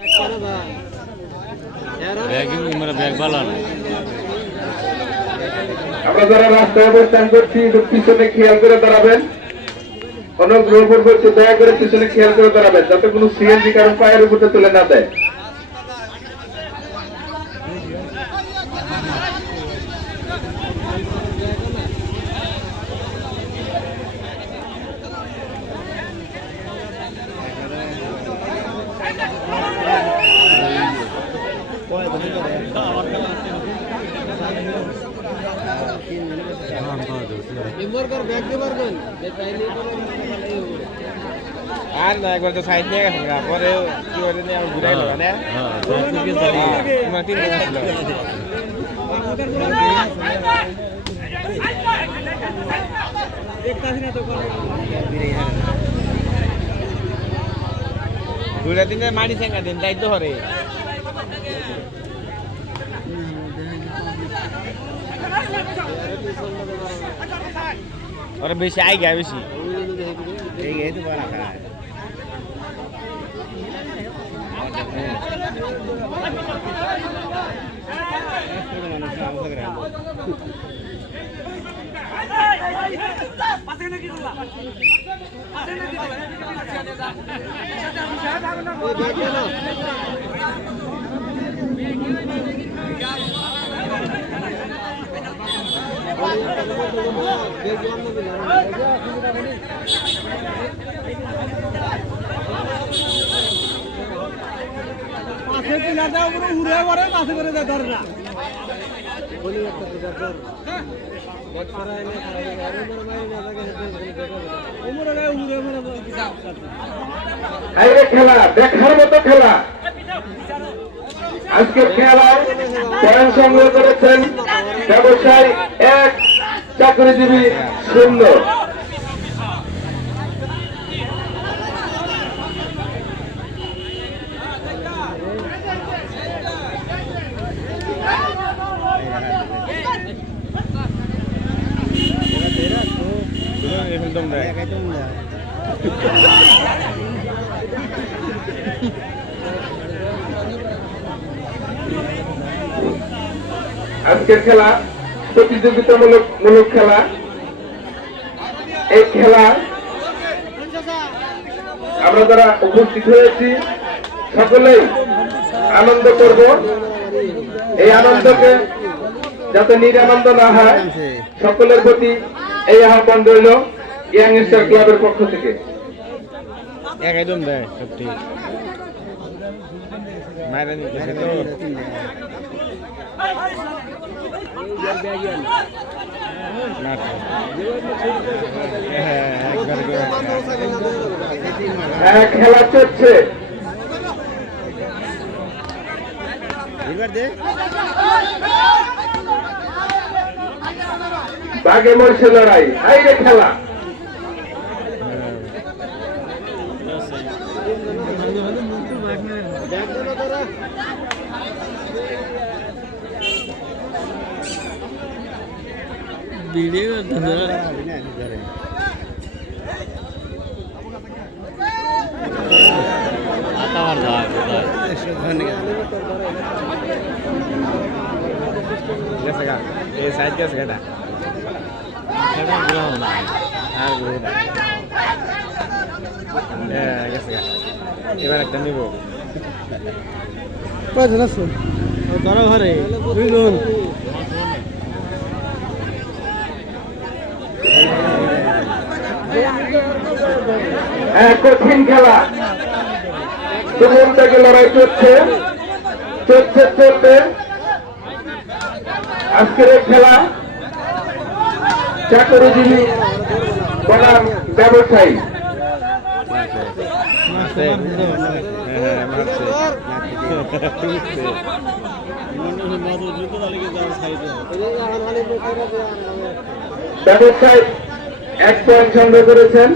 আমরা যারা রাস্তায় অবস্থান করছি পিছনে খেয়াল করে দাঁড়াবেন। অনুগ্রহ করছি দয়া করে পিছনে খেয়াল করে দাঁড়াবেন যাতে কোনো সিএনজি কারো পায়ের উপরে তুলে না দেয়। আর না একবার তো সাইড নিয়ে গেছে পরে কি করে নিয়ে আমার ঘুরাই লাগা না তোমার তিন দিন ছিল দুটা দিনে মাটি সেঙ্গা দিন তাই তো হরে और बेसी आई गया बेसी एक है तो बड़ा खा খেলা দেখার মতো খেলা আজকের খেলায় পয়েন্ট সংগ্রহ করেছেন ব্যবসায়ী 1 চাকরিজীবী 0। আজকের খেলা প্রতিযোগিতামূলক খেলা। এই খেলা আমরা যারা উপস্থিত হয়েছি সকলেই আনন্দ করব। এই আনন্দকে যাতে নিরানন্দ না হয় সকলের প্রতি এই আহ্বান রইল ইয়াং স্টার ক্লাবের পক্ষ থেকে। একদম দেয় সত্যি মায়েরা নিতেছে তো খেলা চলছে বাঘে মরছে লড়াই আইরে খেলা ভিডিও সাইড গেছে এটা এবার একটা নিব কয়জন আছে ধরো ঘরে 2 জন কঠিন খেলা তুমুল থেকে লড়াই চলছে আজকের এই খেলা চাকরিজীবী বনাম ব্যবসায়ী ব্যবসায়ী 1 পয়েন্ট সংগ্রহ করেছেন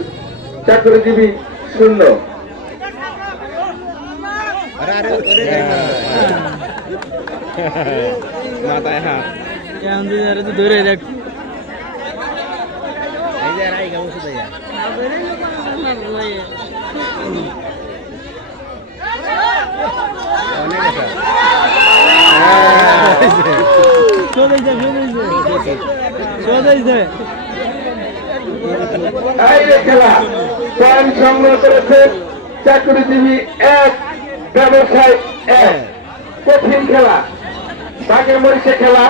চাকরিজীবী 0। মাথায় হাত ধরে দেখ এই যে খেলা পয়েন্ট সংগ্রহ করেছে চাকরিজীবী 1 ব্যবসায়ী 1। কঠিন খেলা, বাঘের মরিচে খেলা।